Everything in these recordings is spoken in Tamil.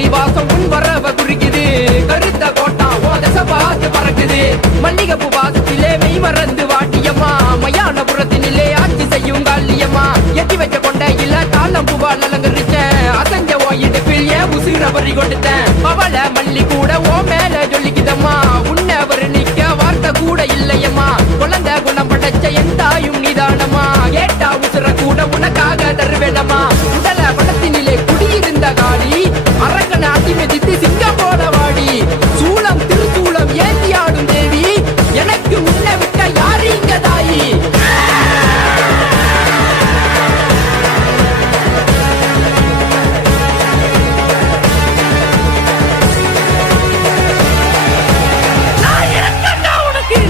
மல்லி வாசம் உன் வரவ குறிக்குது கருத்த கோட்டா ஓதச பார்த்து பறக்குது மல்லிகைப்பூ வாசத்திலே மெய் மறந்து வாட்டியம்மா மயானபுரத்தினிலே ஆட்சி செய்யும் காளியம்மா எட்டி வச்ச கொண்டையில தாளம் பூவால் அலங்கரிச்சேன் அசஞ்ச ஓ இடுப்பில் ஏன் உசிர வரி கொடுத்தேன் அவள மல்லி கூட ஓ மேல சொல்லிக்குதம்மா உன்னை வர்ணிக்க வார்த்தை கூட இல்லையம்மா குழந்தை குணம் படைச்ச என் தாயும் நிதானமா கேட்டா உசுர கூட உனக்காக தருவேனம்மா உடல படத்தினிலே குடியிருந்த காளி அரக்கன அடி மிதித்து சிங்கம் போல வாடி சூளம் திருச்சூளம் ஏந்தி ஆடும் தேவி எனக்கு உன்னை விட்ட யாரு இங்க தாயி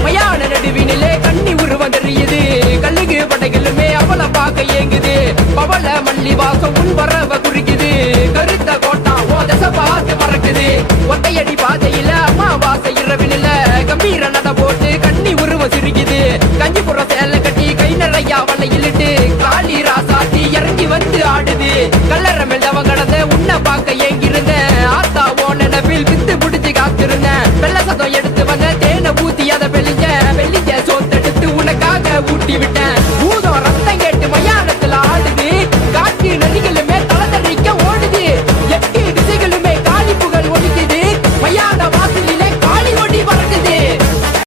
மயான நடுவினிலே கண்ணி உருவம் தெரியுது கல்லுகு படைகளுமே அவளை பார்க்க ஏங்குது பவள மல்லி வாசம் உன் வரவ குறிக்குது